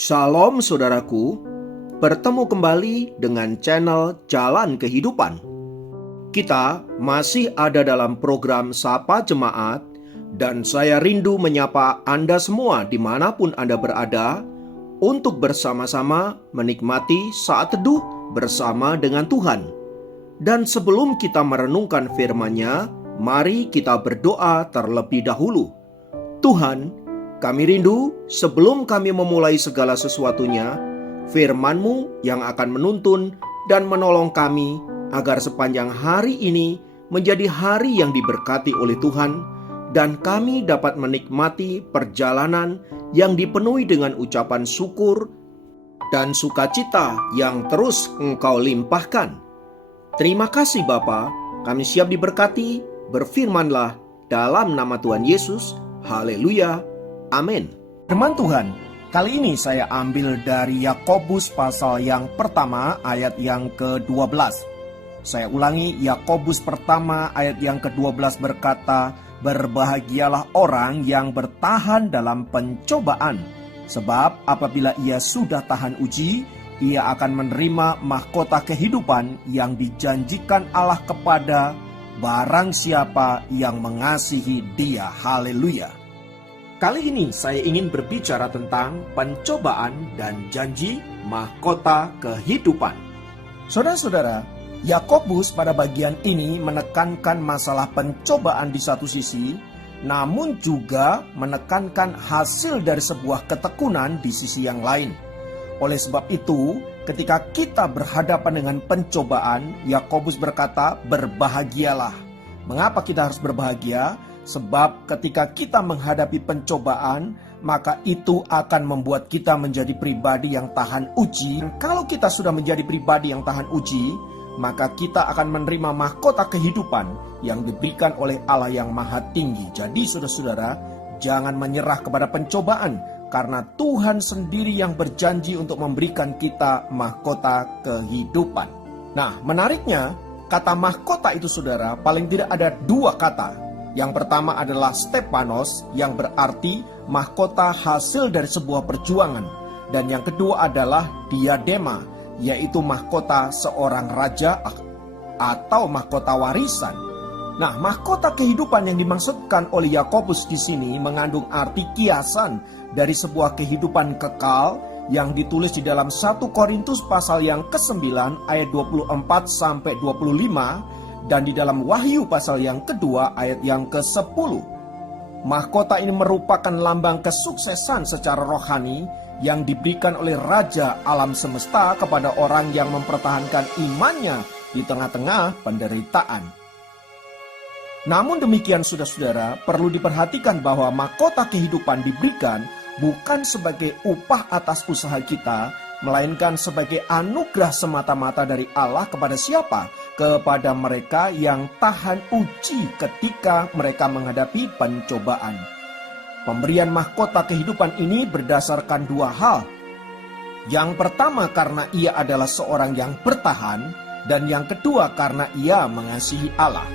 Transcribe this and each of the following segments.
Shalom saudaraku, bertemu kembali dengan channel Jalan Kehidupan. Kita masih ada dalam program Sapa Jemaat, dan saya rindu menyapa Anda semua dimanapun Anda berada untuk bersama-sama menikmati saat teduh bersama dengan Tuhan. Dan sebelum kita merenungkan firman-Nya, mari kita berdoa terlebih dahulu. Tuhan, kami rindu sebelum kami memulai segala sesuatunya, firman-Mu yang akan menuntun dan menolong kami agar sepanjang hari ini menjadi hari yang diberkati oleh Tuhan, dan kami dapat menikmati perjalanan yang dipenuhi dengan ucapan syukur dan sukacita yang terus Engkau limpahkan. Terima kasih Bapa, kami siap diberkati, berfirmanlah dalam nama Tuhan Yesus. Haleluya. Amin. Firman Tuhan, kali ini saya ambil dari Yakobus pasal yang pertama ayat yang ke-12. Saya ulangi, Yakobus pertama ayat yang ke-12 berkata, "Berbahagialah orang yang bertahan dalam pencobaan, sebab apabila ia sudah tahan uji, ia akan menerima mahkota kehidupan yang dijanjikan Allah kepada barang siapa yang mengasihi Dia." Haleluya. Kali ini saya ingin berbicara tentang pencobaan dan janji mahkota kehidupan. Saudara-saudara, Yakobus pada bagian ini menekankan masalah pencobaan di satu sisi, namun juga menekankan hasil dari sebuah ketekunan di sisi yang lain. Oleh sebab itu, ketika kita berhadapan dengan pencobaan, Yakobus berkata, "Berbahagialah." Mengapa kita harus berbahagia? Sebab ketika kita menghadapi pencobaan, maka itu akan membuat kita menjadi pribadi yang tahan uji. Kalau kita sudah menjadi pribadi yang tahan uji, maka kita akan menerima mahkota kehidupan yang diberikan oleh Allah yang Maha Tinggi. Jadi saudara-saudara, jangan menyerah kepada pencobaan, karena Tuhan sendiri yang berjanji untuk memberikan kita mahkota kehidupan. Nah, menariknya, kata mahkota itu saudara, paling tidak ada dua kata. Yang pertama adalah Stepanos, yang berarti mahkota hasil dari sebuah perjuangan. Dan yang kedua adalah diadema, yaitu mahkota seorang raja atau mahkota warisan. Nah, mahkota kehidupan yang dimaksudkan oleh Yakobus di sini mengandung arti kiasan dari sebuah kehidupan kekal yang ditulis di dalam 1 Korintus pasal yang ke-9 ayat 24 sampai 25. Dan di dalam Wahyu pasal yang kedua ayat yang ke-10. Mahkota ini merupakan lambang kesuksesan secara rohani yang diberikan oleh Raja Alam Semesta kepada orang yang mempertahankan imannya di tengah-tengah penderitaan. Namun demikian saudara-saudara, perlu diperhatikan bahwa mahkota kehidupan diberikan bukan sebagai upah atas usaha kita, melainkan sebagai anugerah semata-mata dari Allah kepada siapa? Kepada mereka yang tahan uji ketika mereka menghadapi pencobaan. Pemberian mahkota kehidupan ini berdasarkan dua hal. Yang pertama karena ia adalah seorang yang bertahan, dan yang kedua karena ia mengasihi Allah.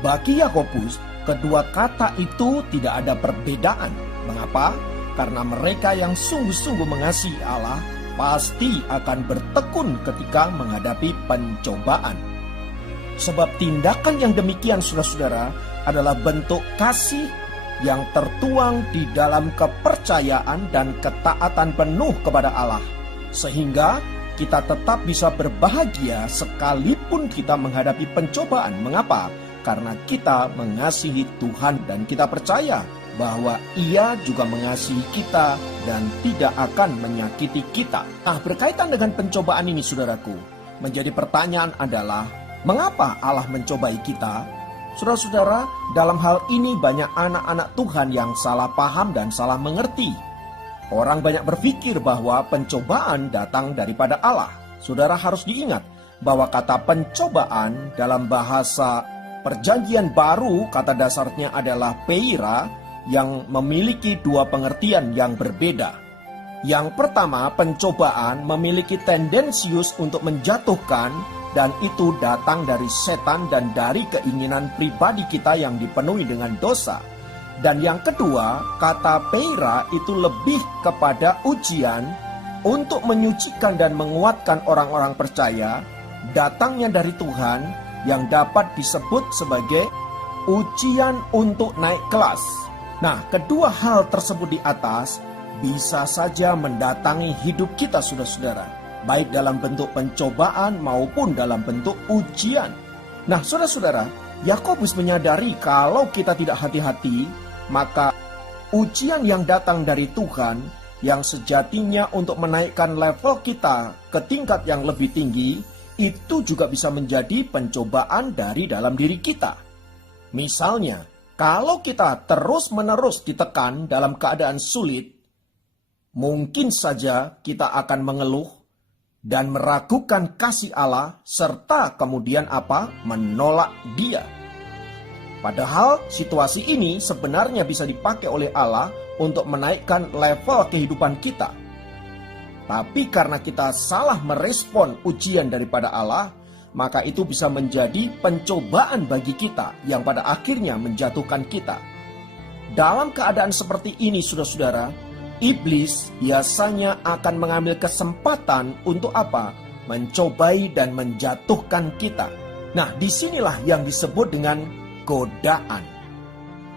Bagi Yakobus, kedua kata itu tidak ada perbedaan. Mengapa? Karena mereka yang sungguh-sungguh mengasihi Allah pasti akan bertekun ketika menghadapi pencobaan. Sebab tindakan yang demikian saudara-saudara adalah bentuk kasih yang tertuang di dalam kepercayaan dan ketaatan penuh kepada Allah. Sehingga kita tetap bisa berbahagia sekalipun kita menghadapi pencobaan. Mengapa? Karena kita mengasihi Tuhan dan kita percaya bahwa Ia juga mengasihi kita dan tidak akan menyakiti kita. Nah, berkaitan dengan pencobaan ini saudaraku, menjadi pertanyaan adalah, mengapa Allah mencobai kita? Saudara-saudara, dalam hal ini banyak anak-anak Tuhan yang salah paham dan salah mengerti. Orang banyak berpikir bahwa pencobaan datang daripada Allah. Saudara harus diingat bahwa kata pencobaan dalam bahasa Perjanjian Baru, kata dasarnya adalah peira, yang memiliki dua pengertian yang berbeda. Yang pertama, pencobaan memiliki tendensius untuk menjatuhkan, dan itu datang dari setan dan dari keinginan pribadi kita yang dipenuhi dengan dosa. Dan yang kedua, kata peira itu lebih kepada ujian untuk menyucikan dan menguatkan orang-orang percaya, datangnya dari Tuhan yang dapat disebut sebagai ujian untuk naik kelas. Nah, kedua hal tersebut di atas bisa saja mendatangi hidup kita, saudara-saudara, baik dalam bentuk pencobaan maupun dalam bentuk ujian. Nah, saudara-saudara, Yakobus menyadari kalau kita tidak hati-hati, maka ujian yang datang dari Tuhan yang sejatinya untuk menaikkan level kita ke tingkat yang lebih tinggi, itu juga bisa menjadi pencobaan dari dalam diri kita. Misalnya, kalau kita terus-menerus ditekan dalam keadaan sulit, mungkin saja kita akan mengeluh dan meragukan kasih Allah serta kemudian menolak Dia. Padahal situasi ini sebenarnya bisa dipakai oleh Allah untuk menaikkan level kehidupan kita. Tapi karena kita salah merespon ujian daripada Allah, maka itu bisa menjadi pencobaan bagi kita yang pada akhirnya menjatuhkan kita. Dalam keadaan seperti ini, saudara-saudara, iblis biasanya akan mengambil kesempatan untuk mencobai dan menjatuhkan kita. Nah, disinilah yang disebut dengan godaan.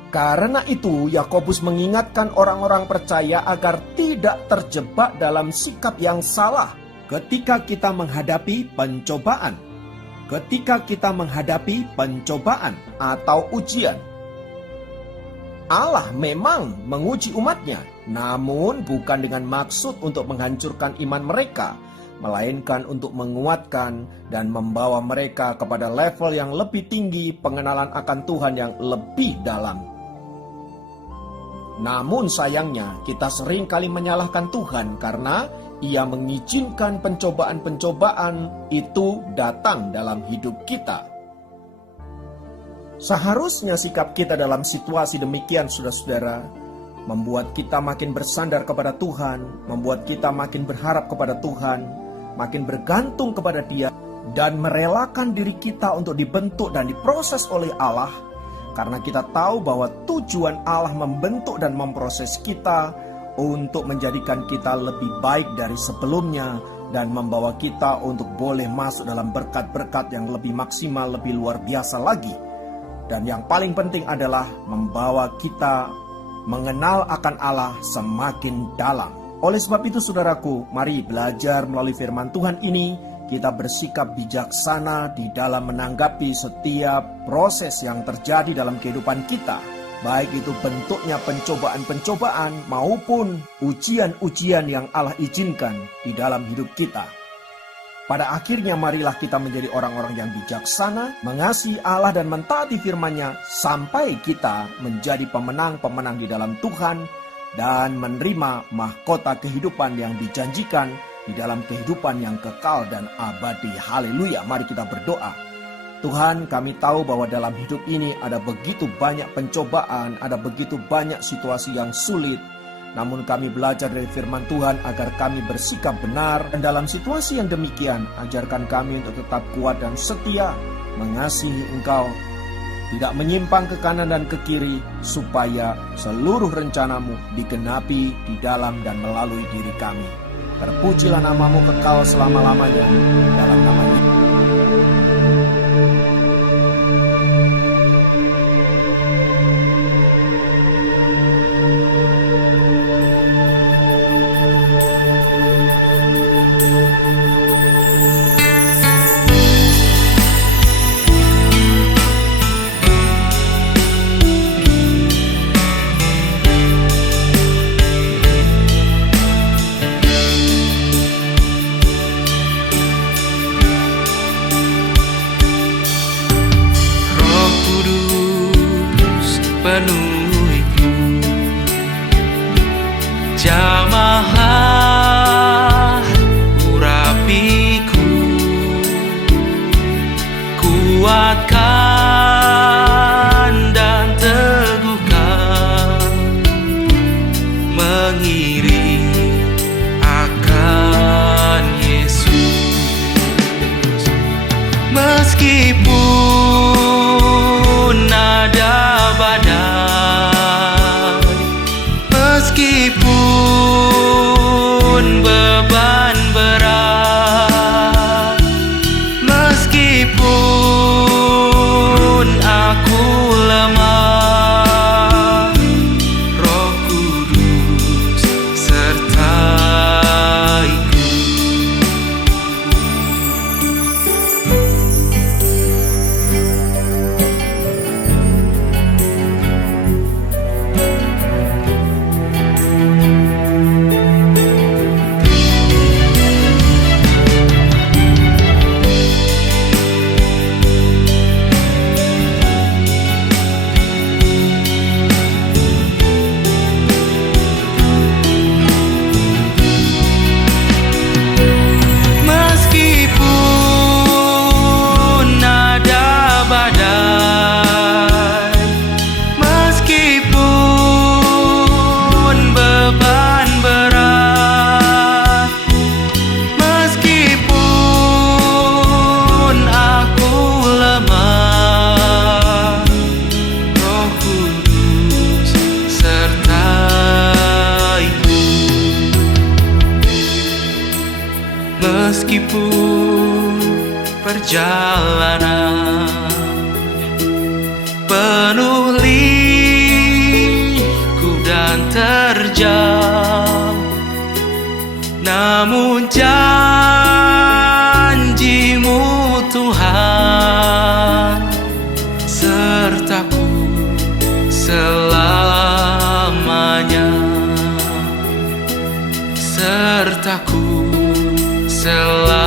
Karena itu, Yakobus mengingatkan orang-orang percaya agar tidak terjebak dalam sikap yang salah ketika kita menghadapi pencobaan. Ketika kita menghadapi pencobaan atau ujian, Allah memang menguji umatnya, namun bukan dengan maksud untuk menghancurkan iman mereka, melainkan untuk menguatkan dan membawa mereka kepada level yang lebih tinggi pengenalan akan Tuhan yang lebih dalam. Namun sayangnya kita sering kali menyalahkan Tuhan karena Ia mengizinkan pencobaan-pencobaan itu datang dalam hidup kita. Seharusnya sikap kita dalam situasi demikian, saudara-saudara, membuat kita makin bersandar kepada Tuhan, membuat kita makin berharap kepada Tuhan, makin bergantung kepada Dia, dan merelakan diri kita untuk dibentuk dan diproses oleh Allah, karena kita tahu bahwa tujuan Allah membentuk dan memproses kita untuk menjadikan kita lebih baik dari sebelumnya dan membawa kita untuk boleh masuk dalam berkat-berkat yang lebih maksimal, lebih luar biasa lagi. Dan yang paling penting adalah membawa kita mengenal akan Allah semakin dalam. Oleh sebab itu, saudaraku, mari belajar melalui firman Tuhan ini, kita bersikap bijaksana di dalam menanggapi setiap proses yang terjadi dalam kehidupan kita. Baik itu bentuknya pencobaan-pencobaan maupun ujian-ujian yang Allah izinkan di dalam hidup kita. Pada akhirnya marilah kita menjadi orang-orang yang bijaksana, mengasihi Allah dan mentaati firman-Nya sampai kita menjadi pemenang-pemenang di dalam Tuhan dan menerima mahkota kehidupan yang dijanjikan di dalam kehidupan yang kekal dan abadi. Haleluya, mari kita berdoa. Tuhan, kami tahu bahwa dalam hidup ini ada begitu banyak pencobaan, ada begitu banyak situasi yang sulit. Namun kami belajar dari firman Tuhan agar kami bersikap benar. Dan dalam situasi yang demikian, ajarkan kami untuk tetap kuat dan setia, mengasihi Engkau, tidak menyimpang ke kanan dan ke kiri, supaya seluruh rencanamu digenapi di dalam dan melalui diri kami. Terpujilah namamu kekal selama-lamanya, dalam nama Yesus. Penuhiku, jamahlah urapiku, kuatkan dan teguhkan, mengiring akan Yesus. Meskipun ada badai Meskipun perjalanan penuh liku dan terjal, namun janji-Mu Tuhan sertaku selamanya, sertaku selamanya.